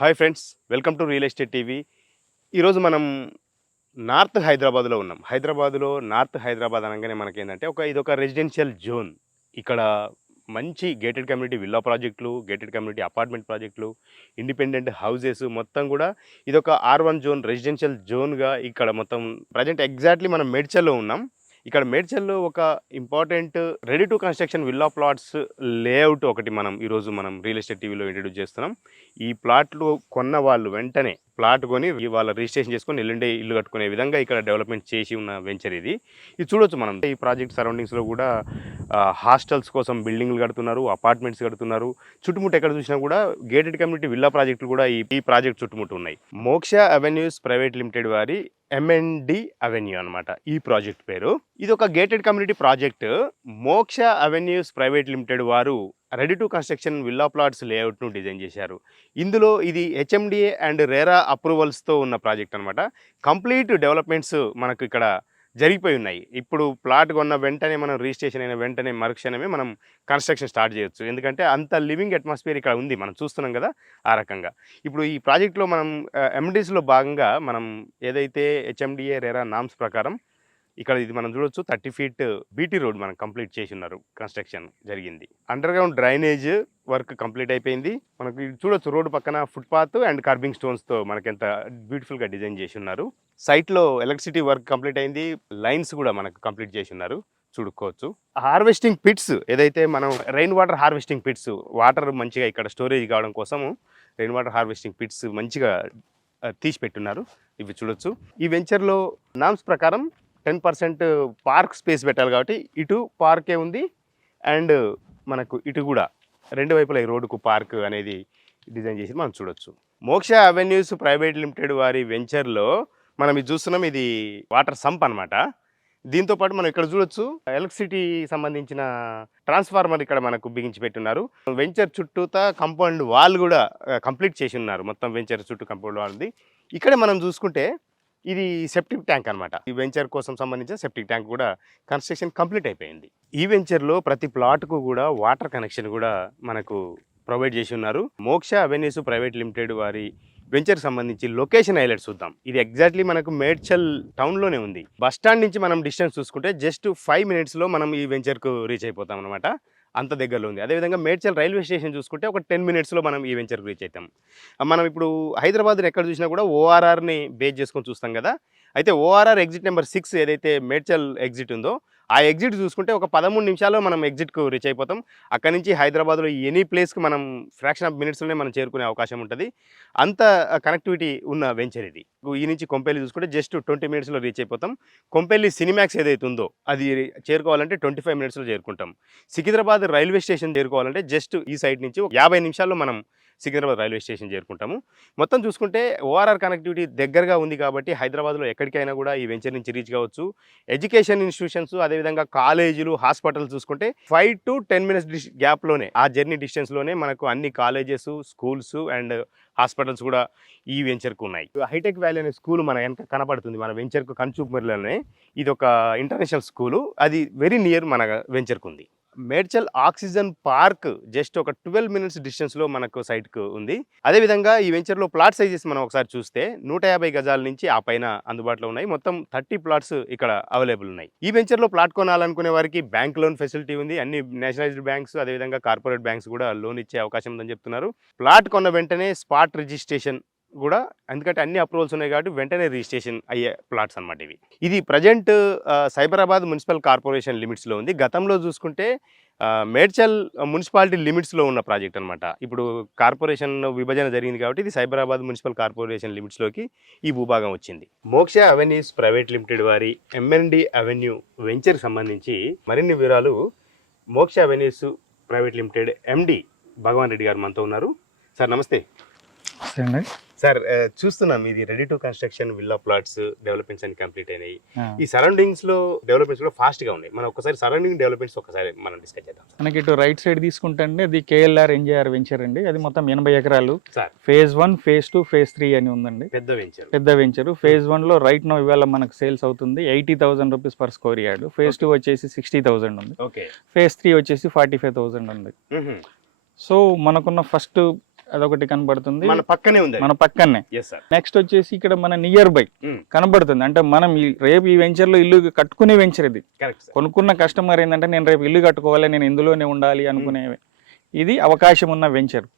Hi friends, welcome to real estate TV. ఈరోజు మనం north హైదరాబాద్లో ఉన్నాం. నార్త్ హైదరాబాద్ అనగానే మనకేంటంటే ఇదొక రెసిడెన్షియల్ జోన్. ఇక్కడ మంచి గేటెడ్ కమ్యూనిటీ విల్లా ప్రాజెక్టులు, గేటెడ్ కమ్యూనిటీ అపార్ట్మెంట్ ప్రాజెక్టులు, ఇండిపెండెంట్ హౌసెస్ మొత్తం కూడా ఇదొక R1 జోన్, రెసిడెన్షియల్ జోన్గా ఇక్కడ మొత్తం ప్రజెంట్ ఎగ్జాక్ట్లీ మనం మేడ్చల్లో ఉన్నాం. ఇక్కడ మేడ్చల్లో ఒక important ready to construction villa plots layout ఒకటి ఈరోజు మనం రియల్ ఎస్టేట్ టీవీలో ఇంట్రడ్యూస్ చేస్తున్నాం. ఈ ప్లాట్లు కొన్న వాళ్ళు వెంటనే ప్లాట్ కొని వాళ్ళ రిజిస్ట్రేషన్ చేసుకొని ఎల్లుండే ఇల్లు కట్టుకునే విధంగా ఇక్కడ డెవలప్మెంట్ చేసి ఉన్న వెంచర్ ఇది చూడొచ్చు మనం. ఈ ప్రాజెక్ట్ సరౌండింగ్స్లో కూడా హాస్టల్స్ కోసం బిల్డింగ్లు కడుతున్నారు, అపార్ట్మెంట్స్ కడుతున్నారు. చుట్టుముట్టు ఎక్కడ చూసినా కూడా గేటెడ్ కమ్యూనిటీ విల్లా ప్రాజెక్టులు కూడా ఈ ప్రాజెక్ట్ చుట్టుముట్టు ఉన్నాయి. మోక్ష అవెన్యూస్ ప్రైవేట్ లిమిటెడ్ వారి MND అవెన్యూ అనమాట ఈ ప్రాజెక్ట్ పేరు. ఇది ఒక గేటెడ్ కమ్యూనిటీ ప్రాజెక్ట్. మోక్ష అవెన్యూస్ ప్రైవేట్ లిమిటెడ్ వారు ready to construction villa plots లేఅవుట్ను డిజైన్ చేశారు. ఇందులో ఇది HMDA అండ్ RERA అప్రూవల్స్తో ఉన్న ప్రాజెక్ట్ అనమాట. కంప్లీట్ డెవలప్మెంట్స్ మనకు ఇక్కడ జరిగిపోయి ఉన్నాయి. ఇప్పుడు ప్లాట్ కొన్న వెంటనే మనం రిజిస్ట్రేషన్ అయిన వెంటనే మరుక్షణమే మనం కన్స్ట్రక్షన్ స్టార్ట్ చేయొచ్చు. ఎందుకంటే అంత లివింగ్ అట్మాస్ఫియర్ ఇక్కడ ఉంది, మనం చూస్తున్నాం కదా ఆ రకంగా. ఇప్పుడు ఈ ప్రాజెక్ట్లో మనం MDSలో భాగంగా మనం ఏదైతే HMDA RERA నామ్స్ ప్రకారం ఇక్కడ ఇది మనం చూడొచ్చు 30 feet BT రోడ్ మనం కంప్లీట్ చేసి ఉన్నారు. కన్స్ట్రక్షన్ జరిగింది. Under ground drainage work complete అయిపోయింది. మనకు చూడొచ్చు రోడ్డు పక్కన ఫుట్పాత్ అండ్ కార్బింగ్ స్టోన్స్తో మనకి ఎంత బ్యూటిఫుల్గా డిజైన్ చేసి ఉన్నారు. సైట్లో ఎలక్ట్రిసిటీ వర్క్ కంప్లీట్ అయింది, లైన్స్ కూడా మనకు కంప్లీట్ చేసి ఉన్నారు చూడుకోవచ్చు. హార్వెస్టింగ్ పిట్స్ ఏదైతే మనం rain water harvesting pits, water మంచిగా ఇక్కడ స్టోరేజ్ కావడం కోసము రెయిన్ వాటర్ హార్వెస్టింగ్ పిట్స్ మంచిగా తీసి పెట్టున్నారు. ఇవి చూడొచ్చు. ఈ వెంచర్లో నామ్స్ ప్రకారం 10% పార్క్ స్పేస్ పెట్టాలి కాబట్టి ఇటు పార్కే ఉంది అండ్ మనకు ఇటు కూడా రెండు వైపులా ఈ రోడ్డుకు పార్క్ అనేది డిజైన్ చేసి మనం చూడొచ్చు. మోక్ష అవెన్యూస్ ప్రైవేట్ లిమిటెడ్ వారి వెంచర్లో మనం ఇది చూస్తున్నాం. ఇది వాటర్ సంప్ అనమాట. దీంతోపాటు మనం ఇక్కడ చూడొచ్చు ఎలక్ట్రిసిటీ సంబంధించిన ట్రాన్స్ఫార్మర్ ఇక్కడ మనకు బిగించి పెట్టున్నారు. వెంచర్ చుట్టూతా కంపౌండ్ వాల్ కూడా కంప్లీట్ చేసి ఉన్నారు. మొత్తం వెంచర్ చుట్టూ కంపౌండ్ వాల్ ఉంది. ఇక్కడ మనం చూసుకుంటే ఇది సెప్టిక్ ట్యాంక్ అనమాట. ఈ వెంచర్ కోసం సంబంధించిన సెప్టిక్ ట్యాంక్ కూడా కన్స్ట్రక్షన్ కంప్లీట్ అయిపోయింది. ఈ వెంచర్లో ప్రతి ప్లాట్కు కూడా వాటర్ కనెక్షన్ కూడా మనకు ప్రొవైడ్ చేసి ఉన్నారు. మోక్ష అవెన్యూస్ ప్రైవేట్ లిమిటెడ్ వారి వెంచర్ సంబంధించి లొకేషన్ హైలైట్ చూద్దాం. ఇది ఎగ్జాక్ట్లీ మనకు మేడ్చల్ టౌన్లోనే ఉంది. బస్ స్టాండ్ నుంచి మనం డిస్టెన్స్ చూసుకుంటే జస్ట్ 5 minutesలో మనం ఈ వెంచర్కు రీచ్ అయిపోతాం అనమాట. అంత దగ్గరలో ఉంది. అదేవిధంగా మేడ్చల్ రైల్వే స్టేషన్ చూసుకుంటే ఒక 10 minutesలో మనం ఈ వెంచర్కి రీచ్ అవుతాం. మనం ఇప్పుడు హైదరాబాద్ని ఎక్కడ చూసినా కూడా ORRని బేస్ చేసుకొని చూస్తాం కదా. అయితే ORR ఎగ్జిట్ నెంబర్ 6 ఏదైతే మేడ్చల్ ఎగ్జిట్ ఉందో ఆ ఎగ్జిట్ చూసుకుంటే ఒక 13 నిమిషాల్లో మనం ఎగ్జిట్కు రీచ్ అయిపోతాం. అక్కడి నుంచి హైదరాబాద్లో ఎనీ ప్లేస్కి మనం ఫ్రాక్షన్ ఆఫ్ మినిట్స్లోనే మనం చేరుకునే అవకాశం ఉంటుంది. అంత కనెక్టివిటీ ఉన్న వెంచర్ ఇది. ఈ నుంచి కొంపెల్లి చూసుకుంటే జస్ట్ 20 minutesలో రీచ్ అయిపోతాం. కొంపెల్లి సినిమాక్స్ ఏదైతే ఉందో అది చేరుకోవాలంటే 25 minutesలో చేరుకుంటాం. సికింద్రాబాద్ రైల్వే స్టేషన్ చేరుకోవాలంటే జస్ట్ ఈ సైడ్ నుంచి 50 నిమిషాల్లో మనం సికింద్రాబాద్ రైల్వే స్టేషన్ చేరుకుంటాము. మొత్తం చూసుకుంటే ORR కనెక్టివిటీ దగ్గరగా ఉంది కాబట్టి హైదరాబాద్లో ఎక్కడికైనా కూడా ఈ వెంచర్ నుంచి రీచ్ కావచ్చు. ఎడ్యుకేషన్ ఇన్స్టిట్యూషన్స్, అదేవిధంగా కాలేజీలు, హాస్పిటల్స్ చూసుకుంటే 5 to 10 minutes గ్యాప్లోనే, ఆ జర్నీ డిస్టెన్స్లోనే మనకు అన్ని కాలేజెస్, స్కూల్స్ అండ్ హాస్పిటల్స్ కూడా ఈ వెంచర్కు ఉన్నాయి. హైటెక్ వ్యాలీ అనే స్కూల్ మన వెనక కనపడుతుంది. మన వెంచర్కు కన్చూపుమర్లోనే ఇది ఒక ఇంటర్నేషనల్ స్కూలు. అది వెరీ నియర్ మన వెంచర్కు ఉంది. మేడ్చల్ ఆక్సిజన్ పార్క్ జస్ట్ ఒక 12 minutes డిస్టెన్స్లో మనకు సైట్కు ఉంది. అదేవిధంగా ఈ వెంచర్లో ప్లాట్ సైజెస్ మనం ఒకసారి చూస్తే 150 గజాల నుంచి ఆ పైన అందుబాటులో ఉన్నాయి. మొత్తం 30 plots ఇక్కడ అవైలబుల్ ఉన్నాయి. ఈ వెంచర్లో ప్లాట్ కొనాలనుకునే వారికి బ్యాంక్ లోన్ ఫెసిలిటీ ఉంది. అన్ని నేషనలైజ్డ్ బ్యాంక్స్, అదేవిధంగా కార్పొరేట్ బ్యాంక్స్ కూడా లోన్ ఇచ్చే అవకాశం ఉందని చెప్తున్నారు. ప్లాట్ కొన్న వెంటనే స్పాట్ రిజిస్ట్రేషన్ కూడా, ఎందుకంటే అన్ని అప్రూవల్స్ ఉన్నాయి కాబట్టి వెంటనే రిజిస్ట్రేషన్ అయ్యే ప్లాట్స్ అనమాట ఇవి. ఇది ప్రజెంట్ సైబరాబాద్ మున్సిపల్ కార్పొరేషన్ లిమిట్స్లో ఉంది. గతంలో చూసుకుంటే మేడ్చల్ మున్సిపాలిటీ లిమిట్స్లో ఉన్న ప్రాజెక్ట్ అనమాట. ఇప్పుడు కార్పొరేషన్ విభజన జరిగింది కాబట్టి ఇది సైబరాబాద్ మున్సిపల్ కార్పొరేషన్ లిమిట్స్లోకి ఈ భూభాగం వచ్చింది. మోక్ష అవెన్యూస్ ప్రైవేట్ లిమిటెడ్ వారి MND అవెన్యూ వెంచర్ సంబంధించి మరిన్ని వివరాలు మోక్ష అవెన్యూస్ ప్రైవేట్ లిమిటెడ్ MD భగవాన్ రెడ్డి గారు మనతో ఉన్నారు. సార్ నమస్తే. సార్ చూస్తున్నాం ఇది ready to construction villa plots developments అని కంప్లీట్ అయినాయి. ఈ సరౌండింగ్స్ లో డెవలప్మెంట్స్ కూడా ఫాస్ట్ గా ఉన్నాయి. మనం ఒకసారి సరౌండింగ్ డెవలప్మెంట్స్ ఒకసారి మనం డిస్కస్ చేద్దాం. మనకి ఇటు రైట్ సైడ్ తీసుకుంటే అది KLR NJR వెంచర్ అండి. అది మొత్తం 80 ఎకరాలు. phase 1, phase 2, phase 3 అని ఉందండి. పెద్ద వెంచర్. phase 1 లో రైట్ నో ఇవాళ మనకు సేల్స్ అవుతుంది 80,000 rupees per square yard. phase 2 వచ్చేసి 60,000 ఉంది. phase 3 వచ్చేసి 45,000 ఉంది. సో మనకున్న ఫస్ట్ అదొకటి కనబడుతుంది, మన పక్కనే ఉంది. మన పక్కనే. Yes sir. నెక్స్ట్ వచ్చేసి ఇక్కడ మన నియర్ బై కనబడుతుంది, అంటే మనం రేపు ఈ వెంచర్ లో ఇల్లు కట్టుకునే వెంచర్ ఇది. కరెక్ట్. కొనుక్కున్న కస్టమర్ ఏంటంటే నేను రేపు ఇల్లు కట్టుకోవాలి, నేను ఇందులోనే ఉండాలి అనుకునే ఇది అవకాశం ఉన్న వెంచర్.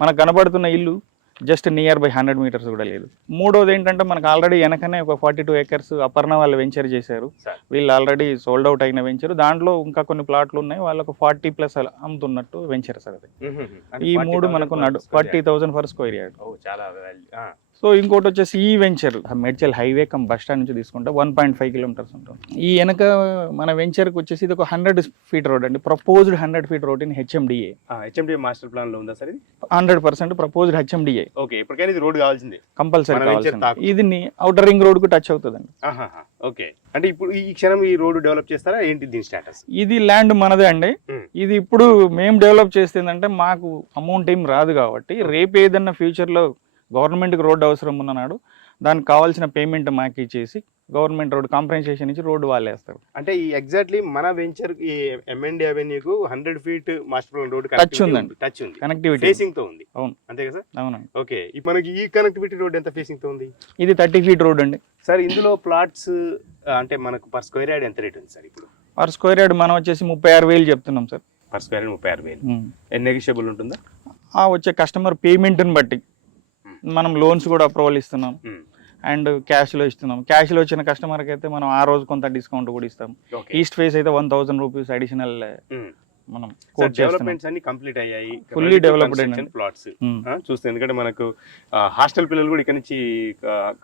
మనకు కనబడుతున్న ఇల్లు జస్ట్ నియర్ బై 100 మీటర్స్ కూడా లేదు. మూడోది ఏంటంటే మనకు ఆల్రెడీ వెనకనే ఒక 42 acres అపర్ణ వాళ్ళు వెంచర్ చేశారు. వీళ్ళు ఆల్రెడీ సోల్డ్ అవుట్ అయిన వెంచర్, దాంట్లో ఇంకా కొన్ని ప్లాట్లు ఉన్నాయి, వాళ్ళకు 40+ అమ్ముతున్నట్టు వెంచర్ సార్ అది. ఈ మూడు మనకు 40,000 ఫర్ స్క్వేర్ యార్డ్. సో ఇంకోటి వచ్చేసి ఈ venture Medchal highway come bus stand నుంచి తీసుకుంటే 1.5 kilometers ఉంటుంది. ఈ వెనక మన వెంచర్కి వచ్చేసి ఇది ఒక 100 feet రోడ్ అండి, proposed 100 feet road in HMDA. HMDA master plan లో ఉందా సార్ ఇది? 100% ప్రపోజ్డ్ హెచ్ఎండిఏ. ఓకే, ఇప్పటికైనా ఇది రోడ్ కావాల్సిందే, కంపల్సరీ కావాల్సిందే. ఇది ఔటర్ రింగ్ రోడ్ కు టచ్ అవుతుందండి. ఓకే, అంటే ఇప్పుడు ఈ క్షణం ఈ రోడ్ డెవలప్ చేస్తారా ఏంటి దీని స్టేటస్? ఇది ల్యాండ్ మనదే అండి. ఇది ఇప్పుడు మేము డెవలప్ చేస్తుందంటే మాకు అమౌంట్ ఏం రాదు కాబట్టి, రేపు ఏదన్నా ఫ్యూచర్ లో గవర్నమెంట్కి రోడ్డు అవసరం ఉన్ననాడు దానికి కావాల్సిన పేమెంట్ మాకు ఇచ్చేసి గవర్నమెంట్ రోడ్ కాంపెన్సేషన్ ఇచ్చి రోడ్డు వాళ్ళే వేస్తారు. అంటే ఈ ఎగ్జాక్ట్లీ మన వెంచర్ ఈ ఎంఎన్డి అవెన్యూకు 100 feet master plan road touch ఉందండి, టచ్ ఉంది, కనెక్టివిటీ ఫేసింగ్ తో ఉంది. అవును, అంతే కదా సార్? అవునండి. ఓకే, ఇప్పుడు మనకి ఈ కనెక్టివిటీ రోడ్ ఎంత ఫేసింగ్ తో ఉంది? ఇది 30 feet రోడ్ అండి సార్. ఇందులో ప్లాట్స్ అంటే మనకు పర్ స్క్వేర్ యార్డ్ ఎంత రేట్ ఉంది సార్ ఇప్పుడు? పర్ స్క్వేర్ యార్డ్ మనం వచ్చేసి 36,000 చెప్తున్నాం sir. Per square yard 36,000. Negotiable ఉంటుందా? వచ్చే కస్టమర్ పేమెంట్ని బట్టి మనం లోన్స్ కూడా అప్రూవల్ ఇస్తున్నాం అండ్ క్యాష్లో ఇస్తున్నాం. క్యాష్లో వచ్చిన కస్టమర్కి అయితే మనం ఆ రోజు కొంత డిస్కౌంట్ కూడా ఇస్తాం. ఈస్ట్ ఫేస్ అయితే 1,000 rupees అడిషనల్ మనం డెవలప్మెంట్స్ అన్ని కంప్లీట్ అయ్యాయి, ఫుల్లీ డెవలప్డ్ ప్లాట్స్ చూస్తే. ఎందుకంటే మనకు హాస్టల్ పిల్లలు కూడా ఇక్కడ నుంచి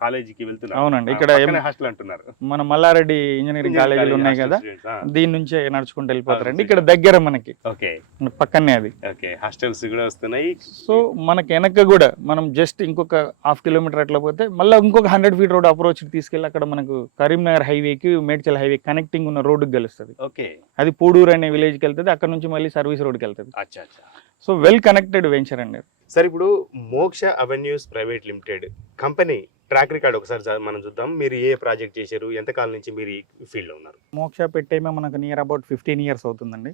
కాలేజీకి వెళ్తున్నారు. అవునండి, ఇక్కడ హాస్టల్ అంటున్నారు. మన మల్లారెడ్డి ఇంజనీరింగ్ కాలేజీలు ఉన్నాయి కదా, దీని నుంచే నడుచుకుంటూ వెళ్ళిపోతారండి. ఇక్కడ దగ్గర మనకి పక్కనే అది. ఓకే, హాస్టల్స్ కూడా వస్తున్నాయి. సో మనకి వెనక కూడా మనం జస్ట్ ఇంకొక 1/2 kilometer అట్లా పోతే మళ్ళీ ఇంకొక 100 feet రోడ్ అప్రోచ్ తీసుకెళ్ళి అక్కడ మనకు కరీంనగర్ హైవేకి మేడ్చల్ హైవే కనెక్టింగ్ ఉన్న రోడ్డుకి కలుస్తుంది. ఓకే, అది పూడూరు అనే విలేజ్కి వెళ్తుంది, అక్కడ నుంచి మళ్ళీ సర్వీస్ రోడ్కి వెళ్తుంది. సో వెల్ కనెక్టెడ్ వెంచర్ అండి సార్. ఇప్పుడు మోక్ష avenues private limited company track record ఒకసారి మనం చూద్దాం. మీరు ఏ ప్రాజెక్ట్ చేశారు, ఎంతకాలం నుంచి మీరు ఈ ఫీల్డ్ లో ఉన్నారు? మోక్ష పెట్టేమో మనకు నియర్ అబౌట్ 15 years అవుతుందండి.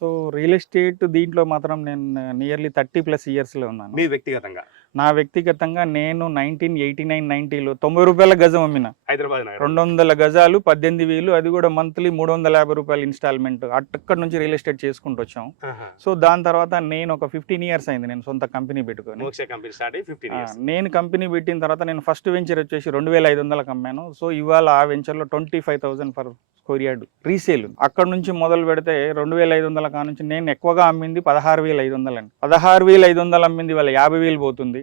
సో రియల్ ఎస్టేట్ దీంట్లో మాత్రం నేను నియర్లీ 30+ years లో ఉన్నాను. మీ వ్యక్తిగతంగా? నా వ్యక్తిగతంగా నేను 1989-90లో 90 రూపాయల గజం అమ్మిన. హైదరాబాద్ 200 గజాలు 18,000, అది కూడా మంత్లీ 350 రూపాయలు ఇన్స్టాల్మెంట్. అక్కడ నుంచి రియల్ ఎస్టేట్ చేసుకుంటూ వచ్చాం. సో దాని తర్వాత నేను ఒక 15 years అయింది నేను సొంత కంపెనీ పెట్టుకొని. నేను కంపెనీ పెట్టిన తర్వాత నేను ఫస్ట్ వెంచర్ వచ్చేసి 2,500కి అమ్మాను. సో ఇవాళ ఆ వెంచర్లో 25,000 ఫర్ స్క్వేర్ యార్డ్ రీసేల్. అక్కడ నుంచి మొదలు పెడితే 2,500 కా నుంచి నేను ఎక్కువగా అమ్మింది 16,500 అండి. 16,500 అమ్మింది వాళ్ళ 50,000 పోతుంది.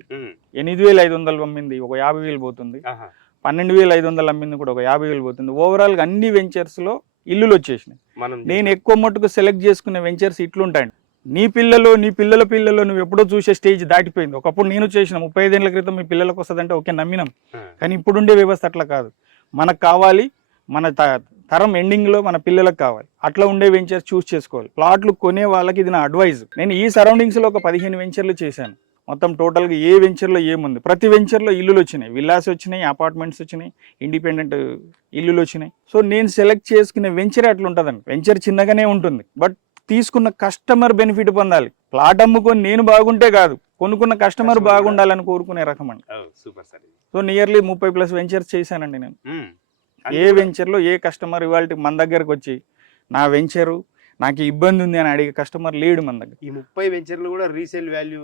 8,500 అమ్మింది ఒక 50,000 పోతుంది. 12,500 అమ్మింది కూడా ఒక 50,000 పోతుంది. ఓవరాల్ గా అన్ని వెంచర్స్ లో ఇల్లులు వచ్చేసినాయి. నేను ఎక్కువ మట్టుకు సెలెక్ట్ చేసుకునే వెంచర్స్ ఇట్లుంటాయండి. నీ పిల్లల పిల్లలు నువ్వు ఎప్పుడో చూసే స్టేజ్ దాటిపోయింది. ఒకప్పుడు నేను చేసిన 35 ఏళ్ల క్రితం మీ పిల్లలకు వస్తుందంటే ఓకే నమ్మినాం, కానీ ఇప్పుడుండే వ్యవస్థ అట్లా కాదు. మనకు కావాలి, మన తరం ఎండింగ్ లో మన పిల్లలకు కావాలి, అట్లా ఉండే వెంచర్స్ చూస్ చేసుకోవాలి. ప్లాట్లు కొనే వాళ్ళకి ఇది నా అడ్వైజ్. నేను ఈ సరౌండింగ్స్ లో ఒక 15 వెంచర్లు చేశాను. మొత్తం టోటల్ గా ఏ వెంచర్ లో ఏముంది, ప్రతి వెంచర్ లో ఇల్లులు వచ్చినాయి, విల్లాస్ వచ్చినాయి, అపార్ట్మెంట్స్ వచ్చినాయి, ఇండిపెండెంట్ ఇల్లులు వచ్చినాయి. సో నేను సెలెక్ట్ చేసుకునే వెంచర్ అట్లా ఉంటుందండి. వెంచర్ చిన్నగానే ఉంటుంది, బట్ తీసుకున్న కస్టమర్ బెనిఫిట్ పొందాలి. ప్లాట్ అమ్ముకొని నేను బాగుంటే కాదు, కొనుక్కున్న కస్టమర్ బాగుండాలని కోరుకునే రకం అండి. సో నియర్లీ 30+ వెంచర్స్ చేశానండి నేను. ఏ వెంచర్లో ఏ కస్టమర్ ఇవాళ మన దగ్గరకు వచ్చి నా వెంచరు నాకు ఇబ్బంది ఉంది అని అడిగే కస్టమర్ లేడు మన దగ్గర. ఈ 30 వెంచర్లు కూడా రీసేల్ వాల్యూ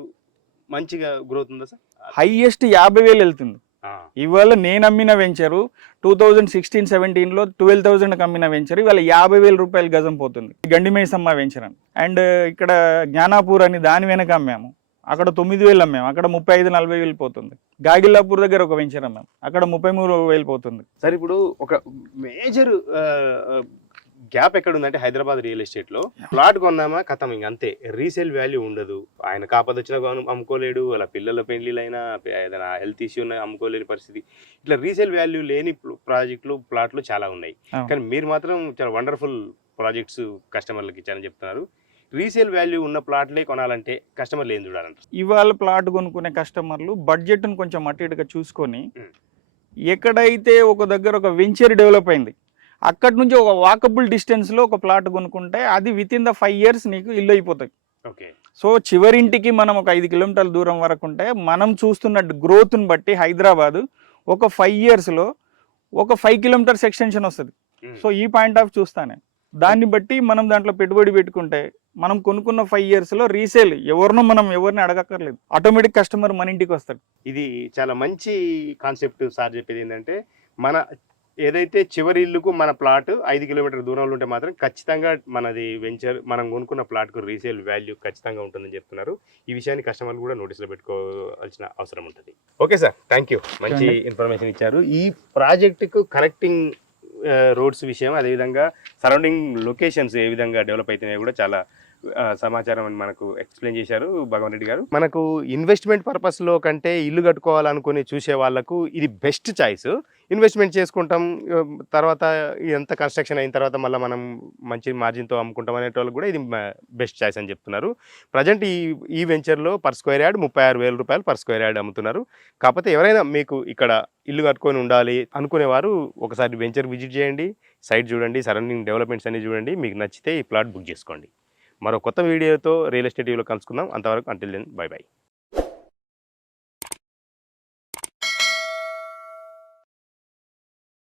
మంచిగా గ్రోత్ ఉందా సార్? హైయెస్ట్ 50,000 వెళ్తుంది. ఇవాళ నేను అమ్మిన వెంచరు 2016-17లో 12,000కి అమ్మిన వెంచర్ ఇవాళ 50,000 రూపాయలు గజం పోతుంది. గండిమేసమ్మ వెంచర్ అని. అండ్ ఇక్కడ జ్ఞానాపూర్ అని దాని వెనక అమ్మాము, అక్కడ 9,000 అమ్మాము, అక్కడ 35-40,000 పోతుంది. గాగిల్లాపూర్ దగ్గర ఒక వెంచర్ అమ్మాము, అక్కడ 33,000 పోతుంది. సార్ ఇప్పుడు ఒక మేజర్ గ్యాప్ ఎక్కడ ఉందంటే హైదరాబాద్ రియల్ ఎస్టేట్ లో ప్లాట్ కొన్నామా కథం ఇంక అంతే, రీసేల్ వాల్యూ ఉండదు. ఆయన కాపద వచ్చినా అమ్ముకోలేడు, వాళ్ళ పిల్లల పెళ్లిలైనా ఏదైనా హెల్త్ ఇష్యూ ఉన్నా అమ్ముకోలేని పరిస్థితి. ఇట్లా రీసేల్ వాల్యూ లేని ప్రాజెక్టులు ప్లాట్లు చాలా ఉన్నాయి. కానీ మీరు మాత్రం చాలా వండర్ఫుల్ ప్రాజెక్ట్స్ కస్టమర్లకు ఇచ్చారని చెప్తున్నారు. రీసేల్ వాల్యూ ఉన్న ప్లాట్లే కొనాలంటే కస్టమర్లు ఏం చూడాలంటారు? ఇవాళ ప్లాట్ కొనుక్కునే కస్టమర్లు బడ్జెట్ను కొంచెం అటు ఇటుగా చూసుకొని, ఎక్కడైతే ఒక దగ్గర ఒక వెంచర్ డెవలప్ అయింది అక్కడి నుంచి ఒక వాకబుల్ డిస్టెన్స్లో ఒక ప్లాట్ కొనుక్కుంటే అది విత్ ఇన్ ద 5 years నీకు ఇల్లు అయిపోతుంది. సో చివరింటికి మనం ఒక 5 కిలోమీటర్ల దూరం వరకు ఉంటే మనం చూస్తున్న గ్రోత్ని బట్టి హైదరాబాద్ ఒక 5 ఇయర్స్లో ఒక 5 కిలోమీటర్స్ ఎక్స్టెన్షన్ వస్తుంది. సో ఈ పాయింట్ ఆఫ్ చూస్తానే దాన్ని బట్టి మనం దాంట్లో పెట్టుబడి పెట్టుకుంటే మనం కొనుక్కున్న 5 ఇయర్స్లో రీసేల్ ఎవరిని అడగక్కర్లేదు, ఆటోమేటిక్ కస్టమర్ మన ఇంటికి వస్తాడు. ఇది చాలా మంచి కాన్సెప్ట్ సార్ చెప్పేది ఏంటంటే మన ఏదైతే చివరి ఇల్లుకు మన ప్లాట్ 5 కిలోమీటర్ దూరంలో ఉంటే మాత్రం ఖచ్చితంగా మనది వెంచర్ మనం కొనుక్కున్న ప్లాట్కు రీసేల్ వాల్యూ ఖచ్చితంగా ఉంటుందని చెప్తున్నారు. ఈ విషయాన్ని కస్టమర్లు కూడా నోటీసులో పెట్టుకోవాల్సిన అవసరం ఉంటుంది. ఓకే సార్, థ్యాంక్ యూ, మంచి ఇన్ఫర్మేషన్ ఇచ్చారు. ఈ ప్రాజెక్టుకు కనెక్టింగ్ రోడ్స్ విషయం, అదేవిధంగా సరౌండింగ్ లొకేషన్స్ ఏ విధంగా డెవలప్ అవుతున్నాయో కూడా చాలా సమాచారం అని మనకు ఎక్స్ప్లెయిన్ చేశారు భగవాన్ రెడ్డి గారు. మనకు ఇన్వెస్ట్మెంట్ పర్పస్లో కంటే ఇల్లు కట్టుకోవాలనుకుని చూసే వాళ్ళకు ఇది బెస్ట్ చాయిస్. ఇన్వెస్ట్మెంట్ చేసుకుంటాం, తర్వాత ఎంత కన్స్ట్రక్షన్ అయిన తర్వాత మళ్ళీ మనం మంచి మార్జిన్తో అమ్ముకుంటాం అనేటోళ్ళు కూడా ఇది బెస్ట్ చాయిస్ అని చెప్తున్నారు. ప్రజెంట్ ఈ వెంచర్లో పర్ స్క్వేర్ యార్డ్ 36,000 రూపాయలు పర్ స్క్వేర్ యార్డ్ అమ్ముతున్నారు. కాకపోతే ఎవరైనా మీకు ఇక్కడ ఇల్లు కట్టుకొని ఉండాలి అనుకునేవారు ఒకసారి వెంచర్ విజిట్ చేయండి, సైట్ చూడండి, సరౌండింగ్ డెవలప్మెంట్స్ అన్ని చూడండి. మీకు నచ్చితే ఈ ప్లాట్ బుక్ చేసుకోండి. మరో కొత్త వీడియోతో రియల్ ఎస్టేట్ టీవీలో కలుసుకుందాం. అంతవరకు అంటిల్ దెన్ బై బై.